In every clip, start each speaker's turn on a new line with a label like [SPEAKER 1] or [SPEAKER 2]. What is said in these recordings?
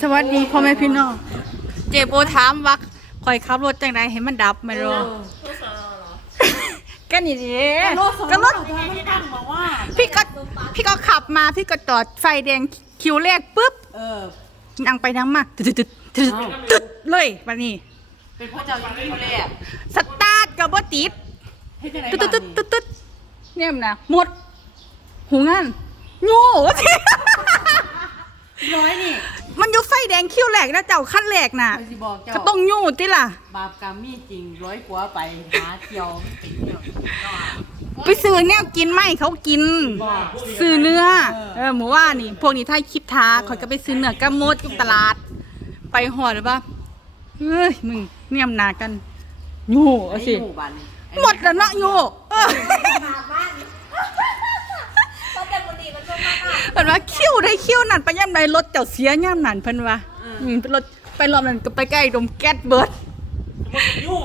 [SPEAKER 1] สวัสดีพ่อแม่พี่น้องเจโบถามว่าคอยขับรถจังไดให้มันดับไหมรู้ก็นี่ดิก็รถ
[SPEAKER 2] ทำไมไม่ตั้งบอกว่า
[SPEAKER 1] พี่ก็พี่ก็ขับมาพี่ก็จอดไฟแดงคิวแรกปุ๊บ
[SPEAKER 2] เออ
[SPEAKER 1] นั่งไปนั่งมาตึ๊ดตึ๊ดตึ๊ดตึ๊ดเลยวันนี้
[SPEAKER 2] เป็นพระเจ้าอยู่ที่แรก
[SPEAKER 1] สตาร์ทก็บ่ติด
[SPEAKER 2] ให้จังไหน
[SPEAKER 1] ตึ๊ด
[SPEAKER 2] บ้า
[SPEAKER 1] ตึ๊ดตึ๊ดตึ๊ดตึ๊ดเนี่ยมนะหมดหูงานโง่สิ
[SPEAKER 2] น้อยนี่
[SPEAKER 1] มันอยู่ไฟแดงคิวแรกนะเจ้าขั้นแรกน่ะ
[SPEAKER 2] คอยสิบอกเจ้า
[SPEAKER 1] ก็ต้องโง่ติล่ะ
[SPEAKER 2] บาปกรรมมีจริงร้อยกว่าไปหาเที่ยวไปเที่ยว
[SPEAKER 1] ไปซื้อแนวกินไม่เขากิน
[SPEAKER 2] บอก
[SPEAKER 1] ซื้อเนื้อ
[SPEAKER 2] เออ
[SPEAKER 1] เออหมูว่านี่ พวกนี้ถ้าคลิปท้าเขาก็ไปซื้อเนื้อกระมดอยู่ตลาด ไปหอดหรือปะเฮ้ยมึงเนี่ยมนากันโง่เอาสิ
[SPEAKER 2] ไอ้หมู่บ้านนี่
[SPEAKER 1] หมดแล้วเนาะโง่เออ
[SPEAKER 3] ก็แต่บางทีมันก็มากอะ
[SPEAKER 1] เพิ่นว่าคิ้วได้คิ้วนั่นไปย่ำใดรถเจ้าเสียย่ำนั่นเพิ่นว่าอืมรถไปรอบนั้นก็ไปใกล้ดมแก๊สเบิด
[SPEAKER 4] ยู่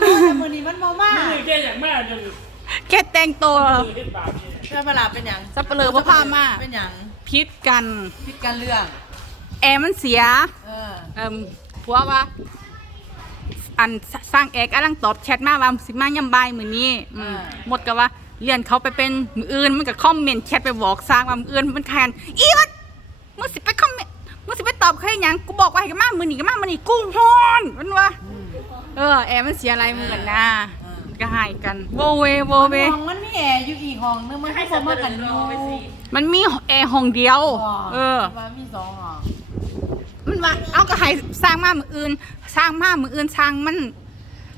[SPEAKER 2] แต่มื้อนี้มันบ่มา
[SPEAKER 4] มือแกอย่างมากจน
[SPEAKER 1] แค่แต่งตัว
[SPEAKER 4] มือเห็นบาปนี่
[SPEAKER 2] เพื่อนเวลาเป็นหยัง
[SPEAKER 1] สับเปลือพ่อพามา
[SPEAKER 2] เป็นหยัง
[SPEAKER 1] พิษกัน
[SPEAKER 2] คิดกันเรื่อง
[SPEAKER 1] แอร์มันเสีย
[SPEAKER 2] เออ
[SPEAKER 1] เอิ่มผัวว่า อันสสร้างแอกกำลังตอบแชทมาว่าสิมายำบายมือนี้อืมหมดก็ว่าเลื่อนเขาไปเป็นมืออื่นมันก็คอมเมนต์แชทไปบอกสร้างว่ามืออื่นมันแทนอีมันมึงสิไปคอมเมนต์มึงสิไปตอบใครหยังกูบอกว่าให้กันมามือนี้กันมามือนี้กูฮอนมันว่าเออแอร์มันเสียอะไรมือนะก็ใหายกันโวเวโวเว
[SPEAKER 2] ห้องมันมีแอร์อยู่อีกห้องนึงมันให้บ่มากันอยู่
[SPEAKER 1] มันมีแอร์ห้องเดียว เออ
[SPEAKER 2] ว่ามีสองห้อง
[SPEAKER 1] มันว่าเอาก็ให้สร้างมามืออื่น สร้างมามืออื่นสร้างมัน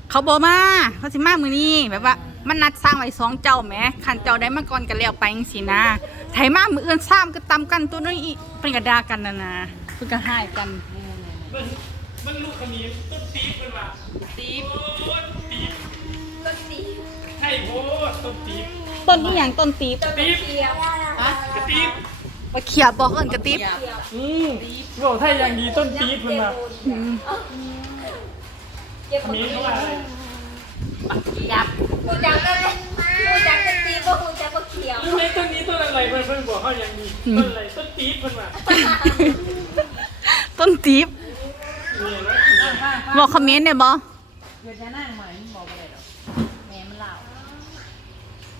[SPEAKER 1] เขาบอกมาเขาสิมามือนี้แบบว่า มันนัดสร้างไว้สองเจ้าแหมขันเจ้าได้มาก่อนกันแล้วไปจังสินะไถมามืออื่นสร้างก็ตำกันตัวนี้อีเป็นกระดากันนะนะเพิ่นก็ให้กัน
[SPEAKER 4] มันมันลูกคนนี้ต้นตีบมันว่ะ
[SPEAKER 2] ตีบ
[SPEAKER 4] โอ้ต้นตีบ
[SPEAKER 3] ก็ตี
[SPEAKER 4] ให้โพดต้นตีบ
[SPEAKER 1] ต้นนี้อย่างต้นตีบ
[SPEAKER 4] ตีบ
[SPEAKER 3] เทียม
[SPEAKER 2] ฮะ
[SPEAKER 4] กระตีบ
[SPEAKER 1] ไปเขียบบอกเอิ้นกระติบ
[SPEAKER 4] อืมบอกถ้าอย่างดีต้นตีบมันว่ะ
[SPEAKER 1] อืม
[SPEAKER 3] เก็บ
[SPEAKER 4] มีเขาว่าอะไร
[SPEAKER 2] ยับ
[SPEAKER 3] กูจังเลยกูจังจะตีก็กูจังก็เขียว
[SPEAKER 4] รู้ไหมต้นนี้ต้นอะไรเพื่อนเพื่อนบอกเขาอย่างดีต้นอะไรต้นตีบมันว่ะ
[SPEAKER 1] ต้นตีบ
[SPEAKER 4] นี่นะ
[SPEAKER 1] บอกคอมเมนต์เนี่ยบอ
[SPEAKER 2] เดี๋ยวจะนั่งใหม่มันบอกบ่ได้ดอกแม่มันเล่า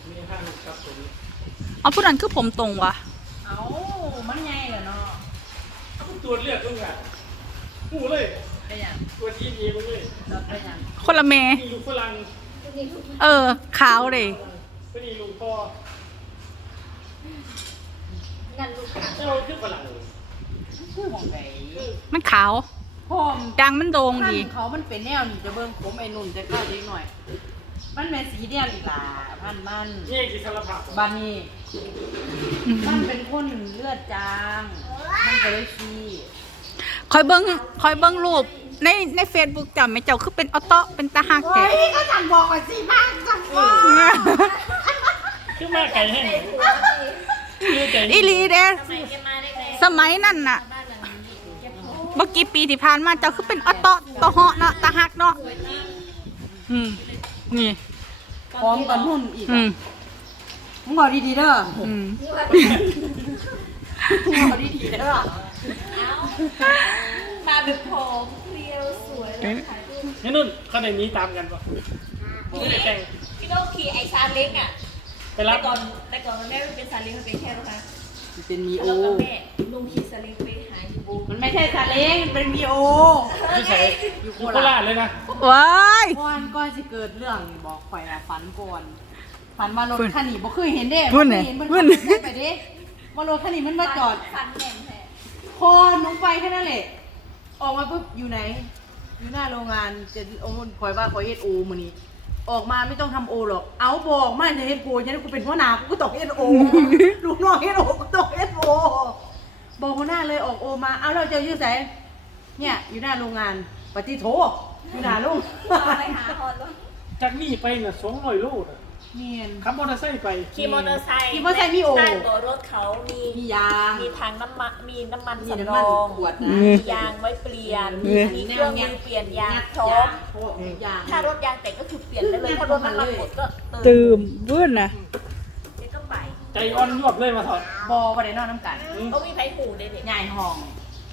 [SPEAKER 4] มีห้าหกครับผม
[SPEAKER 1] เอาผู้นั้นคือผมตรงวะ
[SPEAKER 2] เอ้ามันไงล่ะเนาะ
[SPEAKER 4] ตัวเลือกมึงอะหูเลย
[SPEAKER 2] เป็นหยัง
[SPEAKER 4] ตัวทีมเองมึงเลย
[SPEAKER 2] เราเป็นหยัง
[SPEAKER 1] คนละเม
[SPEAKER 4] มีลูกฝรั่ง
[SPEAKER 1] เออ ขาวเลย
[SPEAKER 4] ไม่ดีลูกพ่อ
[SPEAKER 3] นั่นลูก
[SPEAKER 4] เจ้าคือฝรั่ง
[SPEAKER 2] คือของไหน
[SPEAKER 1] มันขาว
[SPEAKER 2] พ่อม
[SPEAKER 1] ดังมันโด่ง
[SPEAKER 2] พัน
[SPEAKER 1] ดี
[SPEAKER 2] เขามันเป็นแนวนี่จะเบิ่งผมไอ้นุ่นจะเข้าเล็กหน่อย มันเป็นสีเดียวอีกล่ะพันมัน
[SPEAKER 4] นี่กิสารภาพ
[SPEAKER 2] บานี่มันเป็นคนเลือดจาง มันก็เลยขี้
[SPEAKER 1] คอยเบิ้งคอยเบิ้งรูปในในเฟซบุ๊กจำไหมเจ้าคือเป็นออโต้เป็นตาหักแต่
[SPEAKER 2] เฮ้ยก็สั่งบอกว่าสิมากสั่งบอก
[SPEAKER 4] คือมาไก่แห้งคือไก่
[SPEAKER 1] อีหลีเด้
[SPEAKER 3] ใส่กันมาได้ไง
[SPEAKER 1] สมัยนั้นน่ะ
[SPEAKER 3] บ้านหลังนี้เก็บของ
[SPEAKER 1] เมื่อกี่ปีที่ผ่านมาเจ้าคือเป็นออโต้ตเหาะเนาะตาหักเนาะอืม นี่
[SPEAKER 2] พร้อมกับนุ่นอีก
[SPEAKER 1] อืม
[SPEAKER 2] มึงบอกดีๆเด้อ
[SPEAKER 1] อืม
[SPEAKER 3] นี่ว่า
[SPEAKER 2] มึงบอกดีๆเด้อ
[SPEAKER 3] มาแบบผอมเพรียวสวยแล้วถ่ายรูป
[SPEAKER 4] นี่นุ่นเขาในนี้ตามกันปะไม่ได้แต่ง
[SPEAKER 3] พี่โลกขี่ไอซาเล้งอะ
[SPEAKER 4] ไปรั
[SPEAKER 3] แต่
[SPEAKER 4] บ
[SPEAKER 3] ก่อนแต่ก่อนมันแม่ไม่เป็นซาเล้งมันเป็นแค่รถนะ
[SPEAKER 2] มันเป็นมีโอ
[SPEAKER 3] แล้วกับแม่ลุงขี่ซาเล้งไปหาอยู่บู
[SPEAKER 2] มันไม่ใช่ซาเล้งมันเป็นมีโอ
[SPEAKER 4] ที่ใส่
[SPEAKER 2] อยู่โค
[SPEAKER 4] โค
[SPEAKER 2] รา
[SPEAKER 4] รา
[SPEAKER 2] ช
[SPEAKER 4] ชเลยนะ
[SPEAKER 1] ว้าย
[SPEAKER 2] ก่อนก่อนสิเกิดเรื่องนี่บอกข่อยอะฝันก่อนฝันว่ารถ
[SPEAKER 1] พูด
[SPEAKER 2] คันนี้บ่เคยเห็นเด้
[SPEAKER 1] พู
[SPEAKER 2] บ่
[SPEAKER 1] ด
[SPEAKER 2] เค
[SPEAKER 1] ไหน
[SPEAKER 2] ยเห็นมัน
[SPEAKER 1] พู
[SPEAKER 2] ขั
[SPEAKER 1] ด
[SPEAKER 2] บ
[SPEAKER 1] ไหน
[SPEAKER 2] รถไปเด้ว่ารถคันนี้มันมาจอด
[SPEAKER 3] ฟันแหน่งแท้
[SPEAKER 2] พอหนุ่งไปแค่นั้นแหละ ออกมาปุ๊บอยู่ไหน อยู่หน้าโรงงานจะโอ้ยคอยว่าคอยเฮ็ดโอมื้อนี้ ออกมาไม่ต้องทำโอหรอก เอาบอกมาจะเฮ็ดโอฉันกูเป็นหัวหน้ากูก็ต้องเฮ็ดโอ ลูกน้องเฮ็ดโอกูต้องเฮ็ดโอ บอกหัวหน้าเลยออกโอมา เอาเราจะอยู่ไสเนี่ยอยู่หน้าโรงงานปฏิโทอยู่หน้าโรง
[SPEAKER 3] เอาไปหาฮอนแล้ว
[SPEAKER 4] จากนี่ไปเนี่ยสองร้อยโลนะ
[SPEAKER 2] เนียน
[SPEAKER 4] ขับมอเตอร์ไซค์ไป
[SPEAKER 3] ขี่มอเตอร์ไซค์
[SPEAKER 2] ขี่มอเตอร์ไซค์มีโอ
[SPEAKER 3] ใต้เบาะรถเขามี
[SPEAKER 2] มียาง
[SPEAKER 3] มีทางน้ำมันมีน้ำมัน
[SPEAKER 2] มี
[SPEAKER 3] สำ
[SPEAKER 2] น้ำ
[SPEAKER 3] ร
[SPEAKER 2] มัน
[SPEAKER 3] อง
[SPEAKER 2] ขวด
[SPEAKER 1] อื
[SPEAKER 2] นะ
[SPEAKER 1] ม
[SPEAKER 3] มียางไว้เปลี่ยน
[SPEAKER 1] อืม
[SPEAKER 3] มีเครื่องมือเปลี่ยนยางพร้อม
[SPEAKER 2] โอ้ยาง
[SPEAKER 3] ถ้ารถยางแตกก็คือเปลี่ยนได้เลย ถ้ารถน้ำมันหมดก็เติม
[SPEAKER 1] ตื่มเบื่อนนะ
[SPEAKER 3] เดี๋ยวก็ไป
[SPEAKER 4] ใจอ่อนยวบเลยมาถอด
[SPEAKER 2] บอบ่ได้นอนน้ำกัน
[SPEAKER 3] เขามีไผ่หูเด็ด
[SPEAKER 2] ใหญ่ห้อง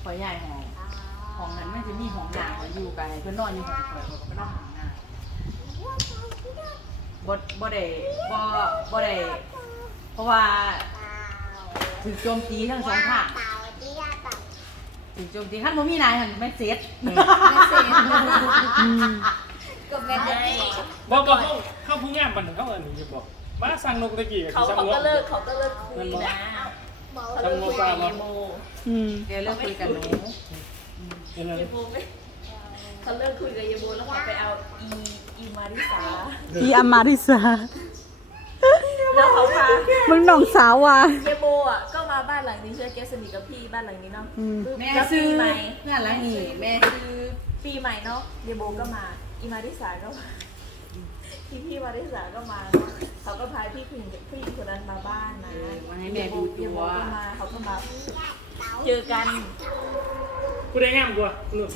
[SPEAKER 2] คอยใหญ่ห้องห้องนั้นไม่จะมีห้องน้ำอยู่ไกลเพื่อนนอนอยู่ห้องคอยเขาก็ไปนอนห้องน้ำบ่บ่ได้บ่บ่ได้เพราะว่าถูกโจมตีทั้งสองข้างถูกโจมตีขั้นบ่มีนายหันไม่เสร็จ
[SPEAKER 3] ก็แม่ได้
[SPEAKER 4] บอกบอกเขาเข้าผู้งามปันเขาอันนี้บอก มาสั่งนกตะกี้กับ
[SPEAKER 3] เขา
[SPEAKER 4] สั่ง
[SPEAKER 3] เขา
[SPEAKER 4] น
[SPEAKER 3] ก็
[SPEAKER 4] ก
[SPEAKER 3] เลิกเขาก็เลิกคุยนะเขาเลิกคุยกับเยโม
[SPEAKER 1] อืม
[SPEAKER 2] เดี๋ยวเลิกคุยกันหนู
[SPEAKER 4] เห็นไหม
[SPEAKER 3] เยโมไม่เขาเลิกคุยกับเยโมแล้วเขาไปเอาอีอีมาริสา
[SPEAKER 1] อีอามาริสา
[SPEAKER 3] แล้วเขาพา
[SPEAKER 1] มึงน้องสาวว่ะ
[SPEAKER 3] เยโมอะก็มาบ้านหลังนี้ใช่ไหมแกสนิทกับพี่บ้านหลังนี้เนาะ
[SPEAKER 1] อืม
[SPEAKER 2] แม่
[SPEAKER 3] แล้ว
[SPEAKER 2] ซื้
[SPEAKER 3] ปี
[SPEAKER 2] อ
[SPEAKER 3] ใหม่
[SPEAKER 2] เพื่อนละนี่แม่ซื้อ
[SPEAKER 3] ปีใหม่เนาะเยโมก็มาอีมาริสาก็มา พี่พี่มาริสาก็มาเนาะเขาก็พาพี่ผู้หญิงผู้หญิงคนนั้นมาบ้านนะ
[SPEAKER 2] มาให้แม่ดู
[SPEAKER 3] เย
[SPEAKER 2] ตั
[SPEAKER 3] โม
[SPEAKER 2] ว
[SPEAKER 3] ก็มาเขาก็มาเจอกัน
[SPEAKER 4] กูได้งามกว่านุ่น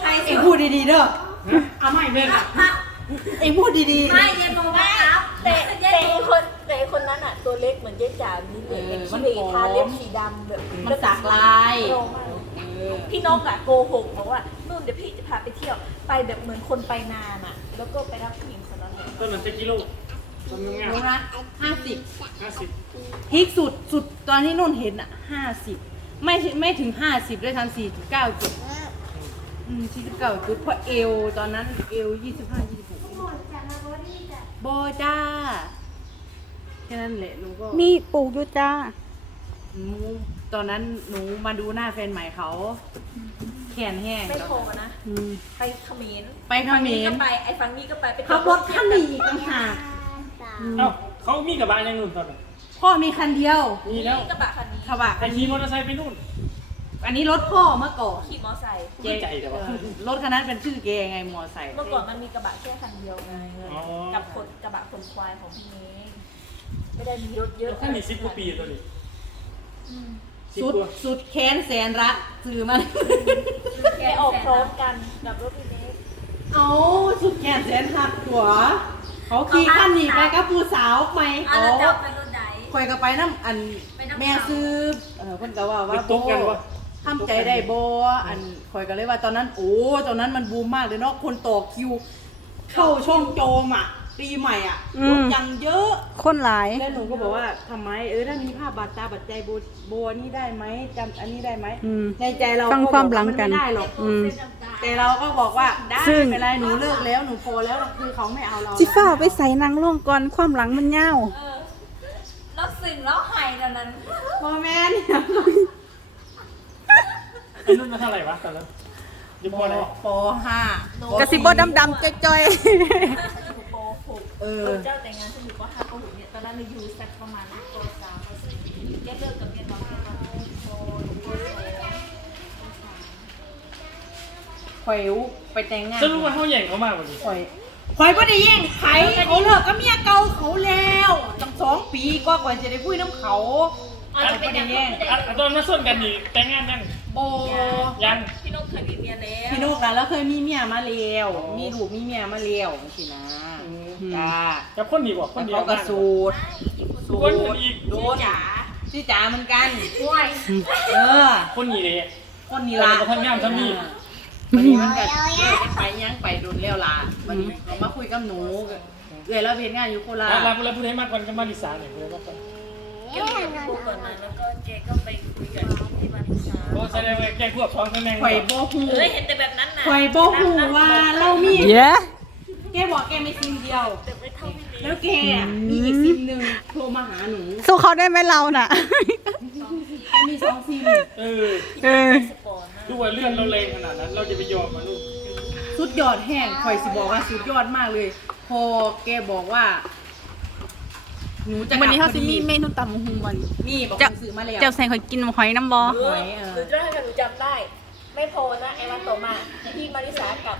[SPEAKER 3] ใคร
[SPEAKER 2] เอ็งพูดดีๆเด้อ
[SPEAKER 4] ฮะเอาไม่เล่นอะ
[SPEAKER 2] เอ็งพูดดี
[SPEAKER 3] ไม่เยโมไม่ครับแต่แต่ไอ้คนแต่ไอ้คนนั้นอะ ตัวเล็กเหมือนเจ๊จ๋านี่เลยไอ้ขี้เหร่ทาเล็บสีดำแบบ
[SPEAKER 2] ๆมันสักลาย
[SPEAKER 3] โตมาก
[SPEAKER 2] เออ
[SPEAKER 3] พี่นกอะโกหกบอกว่า นู่นเดี๋ยวพี่จะพาไปเที่ยว ไปแบบเหมือนคนไปนานอะแล้วก็ไปรับผู้หญิงคนนั้นเลย
[SPEAKER 4] ต้นมันจะกิโลต้นงาม
[SPEAKER 2] รู้นะห้าสิบ
[SPEAKER 4] ห้าสิบ
[SPEAKER 2] พีคสุดสุดตอนที่นุ่นเห็นอะห้าสิบไม่ใช่ไม่ถึงห้าสิบด้วยทันสี่จุดเก้าจุดอืมสี่จุดเก้าจุดเพราะเอวตอนนั้นเอวยี่สิบห้ายี่สิบหกโบจ้าแค่นั้นแหละหนูก็
[SPEAKER 1] มีปลูกอยู่จ้า
[SPEAKER 2] หนูตอนนั้นหนูมาดูหน้าแฟนใหม่เขา แขนแห้ง
[SPEAKER 3] ไม่โทรนะ
[SPEAKER 1] อืม
[SPEAKER 3] ไปเขมร
[SPEAKER 2] ไปเข
[SPEAKER 3] ฝั่ง
[SPEAKER 2] ม
[SPEAKER 3] นี้
[SPEAKER 2] ร
[SPEAKER 3] ก็ไป ไอ้ฝั่งนี้ก็ไปไป
[SPEAKER 2] ขับรถคันนี้อีกต่างหาก
[SPEAKER 4] เอ้าเขามีกับบ้านยังนุ่นตอนนั้น
[SPEAKER 2] พ่อมีคันเดียว
[SPEAKER 4] มีแล้ว
[SPEAKER 3] กระบะคันนี้
[SPEAKER 2] ขบะ
[SPEAKER 4] ไอขี่มอเตอร์ไซค์ไปนู่น
[SPEAKER 2] อันนี้รถพ่อเมื่อก่อน
[SPEAKER 3] ขี่มอไซค์
[SPEAKER 4] เข้าใจแต่ว่า
[SPEAKER 2] เออรถคันนั้นเป็นชื่อเกไงมอไซค์
[SPEAKER 3] เมื่อก่อนมันมีกระบะแค่คันเดียวไง
[SPEAKER 4] อ๋อ
[SPEAKER 3] กับขนกระบะขนควายของพี่เมย์ไม่ได้มีรถเยอะ
[SPEAKER 4] แค่นี้สิบกว่าปีตัวนี้
[SPEAKER 3] อืม
[SPEAKER 4] สิบ
[SPEAKER 2] สุด
[SPEAKER 4] กว่า
[SPEAKER 2] สุดแค้นแสนรักซื้อมัน
[SPEAKER 3] แกออกพร้อมกันกับรถพี่เมย์
[SPEAKER 2] เอาสุดแค้นแสนหักหัวเขาขี่ขั้นหนีไปกับผู้สาวไป
[SPEAKER 3] อะ
[SPEAKER 2] เขา
[SPEAKER 3] แล้วจะไปรถไหน
[SPEAKER 2] คอยก็ไปน้ำอัน
[SPEAKER 3] ไปน้ำ
[SPEAKER 2] แม่ซื้อเออเพิ่นก็ว่า
[SPEAKER 4] ไป
[SPEAKER 2] ว่า
[SPEAKER 4] ตกกันวะ
[SPEAKER 2] ทำใจได้โบอันคอยก็เลยว่าตอนนั้นโอ้ตอนนั้นมันบูมมากเลยเนาะคนต่อคิว เข้าช่องโจมอะ ปีใหม่อะ
[SPEAKER 1] อื
[SPEAKER 2] ร
[SPEAKER 1] ม
[SPEAKER 2] ถยังเยอะ
[SPEAKER 1] คนหลาย
[SPEAKER 2] แล้วหนูก็บอกว่าทำไมเออถ้ามีภาพบาดตาบาดใจโบโบนี่ได้ไหมจำอันนี้ได้ไหม
[SPEAKER 1] อืม
[SPEAKER 2] ในใจเรา
[SPEAKER 1] ฟัง
[SPEAKER 2] ก็
[SPEAKER 1] ความ
[SPEAKER 2] บอก
[SPEAKER 1] หลังกัน
[SPEAKER 2] ไม่ได้หรอก
[SPEAKER 1] อืม
[SPEAKER 2] แต่เราก็บอกว่าได้
[SPEAKER 1] ซึ่ง
[SPEAKER 2] ไม่เป็นไรหนูเลิกแล้วหนูพอแล้วคือเขาไม่เอาเรา
[SPEAKER 1] จิฟ้าไปใส่นางร่วงก่อนความหลังมันยาว
[SPEAKER 3] เออแล้วสิ่งแล้วไห้ตอนนั้น
[SPEAKER 2] พ่อแม่เนี่ย
[SPEAKER 4] ไอ้นุ่นมาเท่าไหร่วะตอนนั้นยี่ปอไหน
[SPEAKER 2] ปห้าก
[SPEAKER 1] ระสิบดำดำๆจ้อย
[SPEAKER 3] อยู่ป .6
[SPEAKER 2] เอ
[SPEAKER 3] อ เจ้าแต่งงานฉันอยู่ป .5 ป .6 เนี่ยตอนนั้นอยู่สักประมาณป .3 ป .4 แกเลิกกับเมียน้องแกตอนป .6 ป
[SPEAKER 2] ข่อยไปแต่งงาน
[SPEAKER 4] จะรู้ว่าเขาแย่งเขามากกว่านี้
[SPEAKER 2] ข่อยข่อยไม่ได้แย่งไผเขาเลิกกับเมียเก่าเขาแล้วตั้งสองปีกว่าก่อนจะได้พูดน้ำเขา
[SPEAKER 3] อาจจะเป็นอย่างนี้
[SPEAKER 4] อะตอนมาส่วนกันนี่แต่งงานยัง
[SPEAKER 2] โบ
[SPEAKER 4] ยัง
[SPEAKER 3] พี่นกเคยมีเมียแล้ว
[SPEAKER 2] พี่นกนะแล้วเคยมีเมียมาแล้วมีลูกมีเมียมาแล้วสินะ จ้า
[SPEAKER 4] กับคนนี้บอกค
[SPEAKER 2] แล้
[SPEAKER 4] น
[SPEAKER 2] ว
[SPEAKER 4] เดียว
[SPEAKER 2] เขาก็สูตร สู
[SPEAKER 4] คน
[SPEAKER 2] ตร
[SPEAKER 4] อีก
[SPEAKER 2] โดน
[SPEAKER 3] จ๋า
[SPEAKER 2] ชื่อจ๋าเหมือนกัน
[SPEAKER 3] ป่วย
[SPEAKER 2] เออ
[SPEAKER 4] คนนี้เลย
[SPEAKER 2] คนนี้ละ
[SPEAKER 4] เออคนงามทั้งนี้
[SPEAKER 2] วันนี้มันก็เลิกกันไปยังไปโดนเลี้ยวลาวันนี้เขามาคุยกับหนูเอ้ยเราเพียนงานอยู่โคราช
[SPEAKER 4] รับรับพูดให้มากกว่ากันมาริสาเนี่ยเลยว่ากัน
[SPEAKER 3] แกไปพูดก่อนนะแล้วก็แกก็ไปคุยกับที่มาริสา
[SPEAKER 4] โอ้แสดงว่าแกควบท้องแม่ง
[SPEAKER 2] ข่อยโบหู
[SPEAKER 3] เอ้ยเห็นแต่แบบนั้นน่ะ
[SPEAKER 2] ข่อยโบหูว่าเรามี
[SPEAKER 1] ๆเย้
[SPEAKER 2] แกบอกแกมีซิมเดียว
[SPEAKER 3] แต่ไม่เท่าพี่เมย์
[SPEAKER 2] แล้วแกอะมีอีกซิมหนึ่งโทรมาหาหนู
[SPEAKER 1] สู้เขาได้ไหมเราน่ะ
[SPEAKER 2] แกมีสองซิม
[SPEAKER 4] เออ
[SPEAKER 1] เออ
[SPEAKER 3] สปอร์ตนะ
[SPEAKER 4] ดูว่าเลื่อนเราแรงขนาดนั้น เราจะไปยอมมันลูก
[SPEAKER 2] สุดยอดแห้งข่อยสิบอกว่าสุดยอดมากเลย พอแกบอกว่า หนูจะกลับ
[SPEAKER 1] วันนี้เขาสิ
[SPEAKER 2] พอดี
[SPEAKER 1] มีเมนูตำบักหุงวัน
[SPEAKER 2] นี่บอก
[SPEAKER 1] จะ
[SPEAKER 2] หนูซื้อมาแล้ว
[SPEAKER 1] เจ้าใส่ข่อยกินหอยน้ำบอ
[SPEAKER 3] เออ หนูจะให้กันหนูจำได้ ไม่พอนะไอ้วันต่อมาพี่มาริสากับ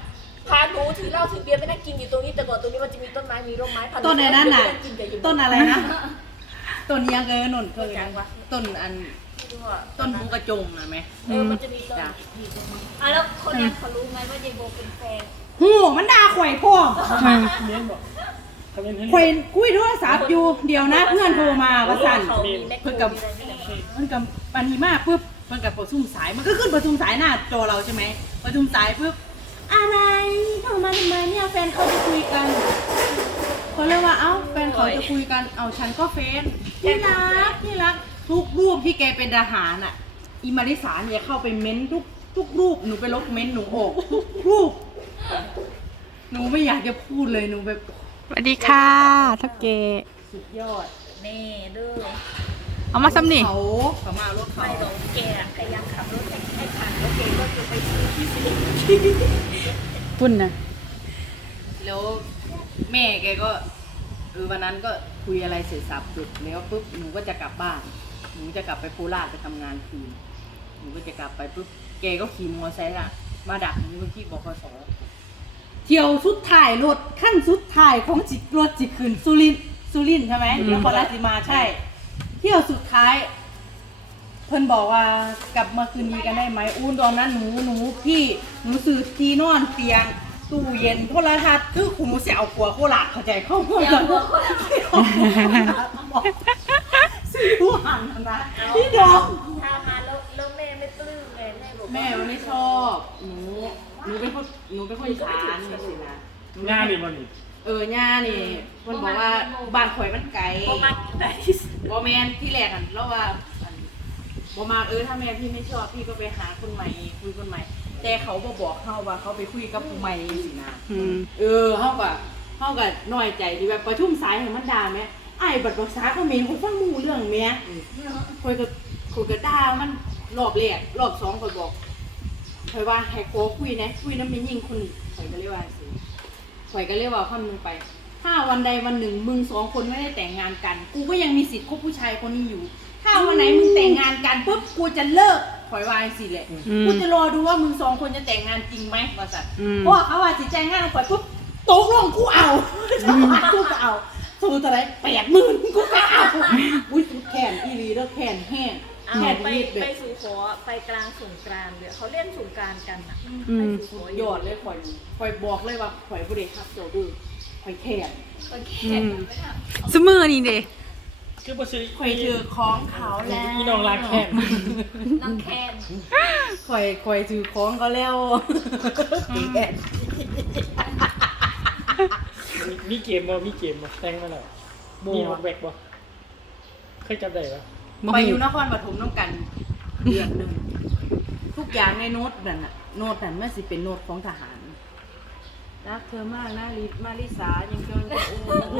[SPEAKER 3] พาหนูถือเหล้าถือเบียร์ไปนั่งกินอยู่ตรงนี้แต่ก่อนตรงนี้มันจะมีต้นไม้มีร่มไม้พาห
[SPEAKER 2] ต้นไหนนั่นน่ะ
[SPEAKER 3] ไปงกิกับอยู่
[SPEAKER 2] ต้นอะไรนะ ต้นยังเกินนนเคยนะต้นอัน
[SPEAKER 3] ไม่รู้อะ
[SPEAKER 2] ต้นบุงกระจงนะไหม
[SPEAKER 3] เออมันจะมีต้น
[SPEAKER 2] จ้ะ
[SPEAKER 3] อยู่ตรงนี้อะแล้วคนนั้นเขารู้ไหมว่าเยโบเป็นแฟน
[SPEAKER 2] หูมันด่าข่อยพ่อม
[SPEAKER 4] เลี้ยงบอก
[SPEAKER 2] ค
[SPEAKER 4] เขาเป็น
[SPEAKER 2] คอยคุยโทรศัพท์อยู่ เดี๋ยวนะ เพื่อนโทรมาว่าสั่น
[SPEAKER 3] เขามีแมคโคร
[SPEAKER 2] เพิ่นกับ
[SPEAKER 3] มีอะไรนี่แหละ
[SPEAKER 2] มันกับปันนี้มาปุ๊บมันกับประชุมสายมันก็ขึ้นประชุมสายหน้าจอเราใช่ไหมประชุมสายปุ๊บ อะไรโทรมาทำไมเนี่ยแฟนเขาจะคุยกันเขาเรียกว่าเอ้าแฟนเขาจะคุยกันเอาฉันก็เฟนที่รักที่รักทุกรูปที่แกเป็นทหารอะอิมาริสาเนี่ยเข้าไปเม้นทุกทุกรูปหนูไปลบเม้นหนูออกทุกรูป หนูไม่อยากจะพูดเลยหนูแบบ
[SPEAKER 1] สวัสดีค่ะทักเก
[SPEAKER 2] สุดยอด
[SPEAKER 3] แม่เด้อ
[SPEAKER 1] เอามาซ้ำนี่
[SPEAKER 2] เขาเขามารถเขา
[SPEAKER 3] ไม่หลงแกอะพยายามขับรถให้ให้ ผ่านรถเกก็จะไปซื้อที่สิ
[SPEAKER 1] พุ่นนะ
[SPEAKER 2] แล้วแม่แกก็เออวันนั้นก็คุยอะไรเสร็จสับจุดแล้วปุ๊บหนูก็จะกลับบ้าน หนูจะกลับไปโคราชไปทำงานคืนหนูก็จะกลับไปปุ๊บแกก็ขี่มอเตอร์ไซค์ละมาดักหนูที่บกสเที่ยวสุดท้ายรถขั้นสุดท้ายของจิตรถจิตขืนสุรินทร์สุรินทร์ใช่ไหมนครราชสีมาใช่ เที่ยวสุดท้าย เพิ่นบอกว่ากลับมาคืนดีกันได้ไหมอู้ตอนนั้นหนูหนูพี่หนูซื้อที่นอนเตียง ตู้เย็นโทรทัศน์คือคุณหนูเสียเอากลัวโคราชเข้าใจเข้าเมื่อกันซื้อหันนะพี่ดอก
[SPEAKER 3] ถ้ามาแล้วแล้วแม่ไม่ปลื้มไงแม่บอกว่า
[SPEAKER 2] แม่ไม่ชอบหนูหนูเป็นคนหนูเป็นคนอีสานนี่สินะ
[SPEAKER 4] หน้านี่มันนี่
[SPEAKER 2] เออย่านี่มันบอกว่าบ้านข่อยมันไกล
[SPEAKER 3] เพราะมันไหนที่สุด
[SPEAKER 2] บอแมนที่แรกอะแล้วว่าอัน บอมาเออถ้าแม่พี่ไม่ชอบพี่ก็ไปหาคนใหม่คุยคนใหม่ แต่เขาบอบอกเขาว่าเขาไปคุยกับผู้ใหม่สินะ
[SPEAKER 1] อืม
[SPEAKER 2] เออเขาก็เขาก็น้อยใจดีแบบประชุมสายให้มันด่าไหมไอ้บัตรภาษาเขาเมนคนฟังหมูเรื่องแม่คอยก็คอยก็ด่ามันรอบแรกรอบสองคอยบอกคอยว่าให้โคคุยนะคุยน้ำไม่ยิ่งคนคอยก็เรียกว่าสิคอยก็เรียกว่าคำนึงไป ถ้าวันใดวันหนึ่งมึงสองคนไม่ได้แต่งงานกัน กูก็ยังมีสิทธิ์คบผู้ชายคนนี้อยู่ ถ้าวันไหนมึงแต่งงานกันปุ๊บกูจะเลิกคอยวาจังสิแหละ
[SPEAKER 1] อืม
[SPEAKER 2] กูจะรอดูว่ามึงสองคนจะแต่งงานจริงไหมว่าสัตว์
[SPEAKER 1] อืม
[SPEAKER 2] เพราะว่าเขาว่าสิแต่งงานกันปุ๊บตกลงกูเอากูก็เอาสูตรอะไรแปดหมื่นกูก็เอาอุ้ยสุดแขนอีรีแล้วแขนแห้ง
[SPEAKER 3] เอา
[SPEAKER 2] แขน
[SPEAKER 3] ไป
[SPEAKER 2] ยืดแบ
[SPEAKER 3] ไป
[SPEAKER 2] บ
[SPEAKER 3] สู่ขอไปกลางสงกรานต์เลยเขาเล่นสงกรานต์กันอะ
[SPEAKER 1] อืม
[SPEAKER 3] ไปสู่ข
[SPEAKER 2] ยอดเลยข่อยข่อยบอกเลยว่าข่อยบุเรครับโจดื้อข่อยแขน
[SPEAKER 3] โอเค
[SPEAKER 1] อืมสมือนี่เด้
[SPEAKER 4] คือบ่ซื้อ
[SPEAKER 2] ข่อยถือของเขาแล้ว
[SPEAKER 4] อีน้องรักแค่น
[SPEAKER 3] น้องแคน
[SPEAKER 2] ข่อยข่อยถือของเขาแล้วแขน
[SPEAKER 4] มีเกมบ่มีเกมบ่แต่งมาแล้วมีฮอตแบกบ่เคยจำได้ปะ
[SPEAKER 1] บ่
[SPEAKER 2] ไปอ
[SPEAKER 1] ฮู้
[SPEAKER 2] ยู่นครปฐมน้องกันเดือนหนึ่งทุกอย่างในโน้ตนั่นน่ะโน้ตนั่นมันสิเป็นโน้ตของทหาร รักเธอมากนะลิมาริสายังเกินโอ้โห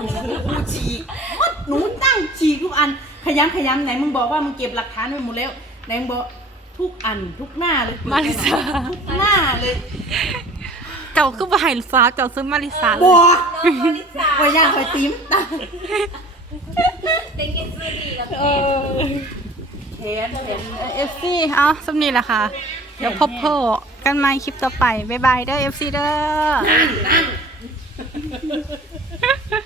[SPEAKER 2] กูฉีกหมดหนูตั้งฉีกทุกอัน ขยำขยำไหนมึงบอกว่ามึงเก็บหลักฐานไว้หมดแล้วไหนมึงบอกทุกอันทุกหน้าเลย
[SPEAKER 1] มาริสา
[SPEAKER 2] ทุกหน้าเลย
[SPEAKER 1] เจ้าคือบ่ให้ฟ้าเจ้าซื้อมาริสา
[SPEAKER 2] บั
[SPEAKER 1] ว
[SPEAKER 3] น้องมาริสา
[SPEAKER 2] คอยย่างคอยติ้มตา
[SPEAKER 3] เด็กเกนซื้อดีกับ
[SPEAKER 1] เอ
[SPEAKER 3] แม่
[SPEAKER 1] อ
[SPEAKER 2] แขน
[SPEAKER 1] เอฟซีเอาสำนี้แหละค่ะ เดี๋ยวพบโพ กันใหม่คลิปต่อไป บ๊ายบายเด้อเอฟซีเด้อ